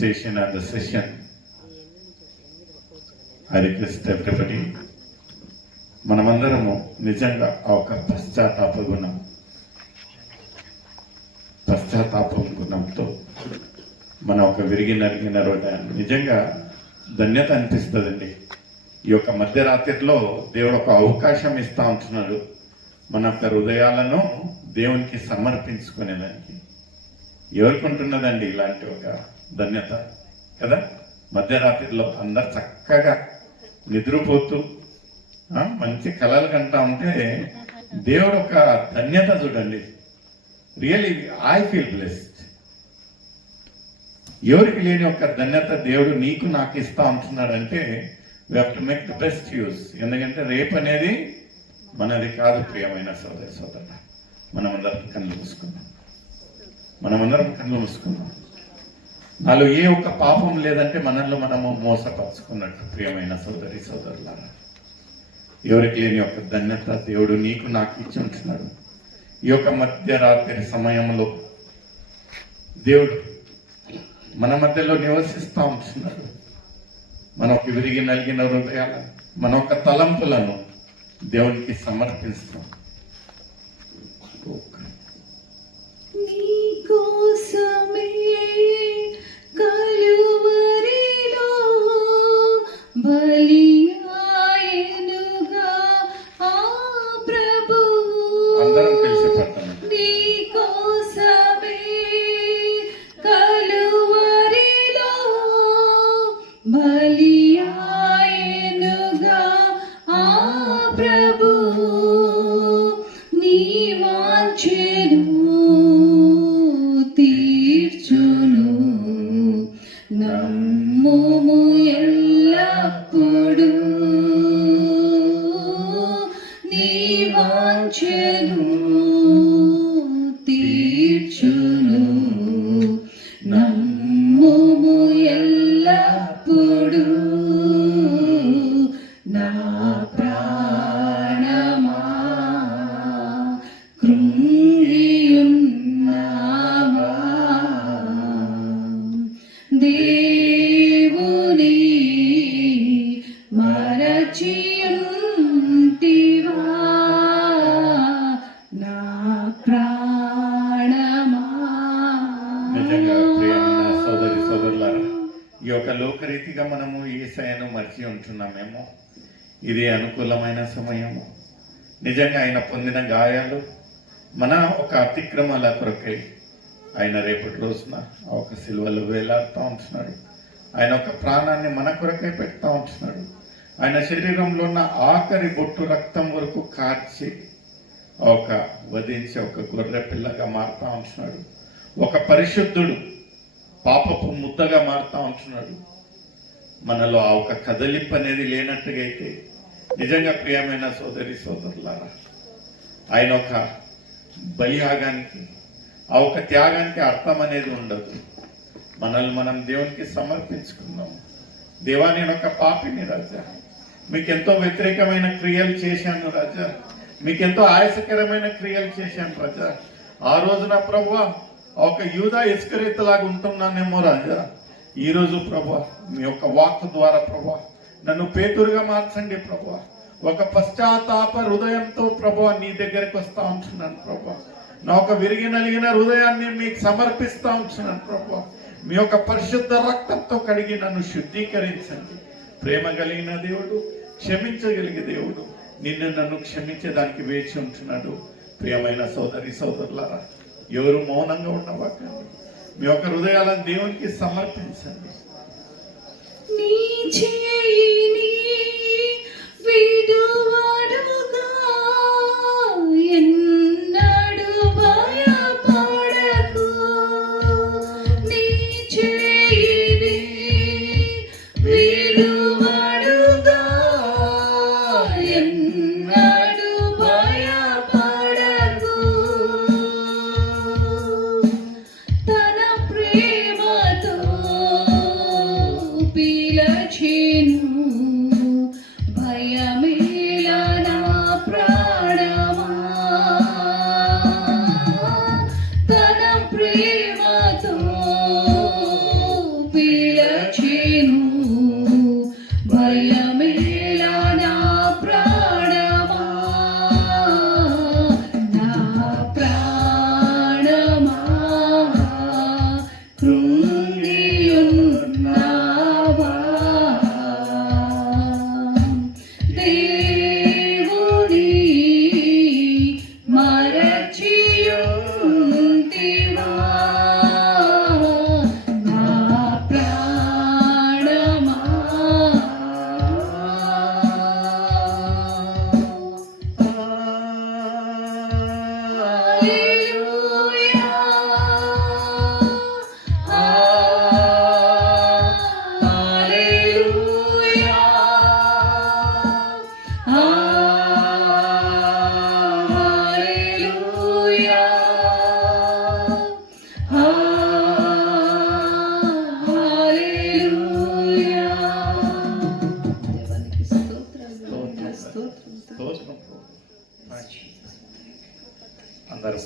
station and the session. I request everybody, మనమందరము నిజంగా ఒక పశ్చాత్తాపం గుణంతో మన ఒక విరిగి నరిగిన హృదయాన్ని నిజంగా ధన్యత అనిపిస్తుందండి. ఈ యొక్క మధ్యరాత్రిలో దేవుడు ఒక అవకాశం ఇస్తా ఉంటున్నాడు మన యొక్క హృదయాలను దేవునికి సమర్పించుకునేదానికి. ఎవరికి ఉంటున్నదండి ఇలాంటి ఒక ధన్యత కదా? మధ్యరాత్రిలో అందరు చక్కగా నిద్రపోతూ మంచి కళలు కంటా ఉంటే దేవుడు ఒక ధన్యత చూడండి. Really I feel blessed. ఎవరికి లేని ఒక ధన్యత దేవుడు నీకు నాకు ఇస్తా ఉంటున్నాడంటే we have to make the best use. ఎందుకంటే రేపు అనేది మనది కాదు. ప్రియమైన సోదరి సోదరుడు, మనమందరం కళ్ళు మూసుకుందాం. నాలో ఏ ఒక్క పాపం లేదంటే మనల్ని మనము మోసపరుచుకున్నట్టు. ప్రియమైన సోదరి సోదరులారా, ఎవరికి లేని ఒక ధన్యత దేవుడు నీకు నాకు ఇచ్చి ఉంటున్నాడు. ఈ యొక్క మధ్యరాత్రి సమయంలో దేవుడు మన మధ్యలో నివసిస్తూ ఉంటున్నాడు. మన ఒక విరిగి నలిగిన హృదయాలను, మన ఒక తలంపులను దేవునికి సమర్పిస్తాం. అందరం కలిసి పడతాం. నమ్ముము ఎల్లప్పుడు నీ వాంఛను తీర్చును. నమ్ముము ఎల్లప్పుడు నా ప్రాణమా కృంగియున్నావా దేవుని మరచియుంటివా నా ప్రాణమా. నిజంగా ప్రియమైన సోదరి సోదరులారా, ఈ యొక్క లోకరీతిగా మనము యేసయ్యను మర్చి ఉంటున్నామేమో. ఇది అనుకూలమైన సమయము. నిజంగా ఆయన పొందిన గాయాలు మన ఒక అతిక్రమాల కొరకై ఆయన రేపటి రోజున ఒక సిలువలో వేలాడుతూ ఉంటున్నాడు. ఆయన ఒక ప్రాణాన్ని మన కొరకై పెడతా ఉంటున్నాడు. ఆయన శరీరంలో ఉన్న ఆఖరి బొట్టు రక్తం వరకు కార్చి ఒక వధించి ఒక గొర్రె పిల్లగా మారుతూ ఉంటున్నాడు. ఒక పరిశుద్ధుడు పాపపు ముద్దగా మారుతూ ఉంటున్నాడు. మనలో ఆ ఒక కదలింపు అనేది లేనట్టుగా అయితే నిజంగా ప్రియమైన సోదరి సోదరులారా, ఆయన ఒక బలియాగానికి, ఆ ఒక త్యాగానికి అర్థం అనేది ఉండదు. మనల్ని మనం దేవునికి సమర్పించుకున్నాము. దేవా, నేను ఒక పాపిని రాజా, మీకెంతో వ్యతిరేకమైన క్రియలు చేశాను రాజా, మీకెంతో ఆయాసకరమైన క్రియలు చేశాను రాజా. ఆ రోజున ప్రభువా ఒక యూదా ఇస్కరియోతులాగా ఉంటున్నానేమో రాజా. ఈరోజు ప్రభువా మీ యొక్క వాక్కు ద్వారా ప్రభువా నన్ను పేతురుగా మార్చండి ప్రభువా. ఒక పశ్చాత్తాప హృదయంతో ప్రభువా నీ దగ్గరికి వస్తా ఉంటున్నాను ప్రభువా. నా ఒక విరిగి నలిగిన హృదయాన్ని మీకు సమర్పిస్తా ఉంటున్నాను ప్రభువా. మీ యొక్క పరిశుద్ధ రక్తంతో కడిగి నన్ను శుద్ధీకరించండి. ప్రేమ కలిగిన దేవుడు, క్షమించగలిగే దేవుడు, నిన్ను నన్ను క్షమించేదానికి వేచి ఉంటున్నాడు. ప్రియమైన సోదరి సోదరులారా, ఎవరు మౌనంగా ఉండవాకండి. మీ యొక్క హృదయాలను దేవునికి సమర్పించండి. నీ చేయిని విడువడుగా ఎన్నడు భయపడకు. నీ చేయిని విడువడుగా ఎన్నడు భయపడకు. తన ప్రేమతో పిలచెను భయమేలా అందరూ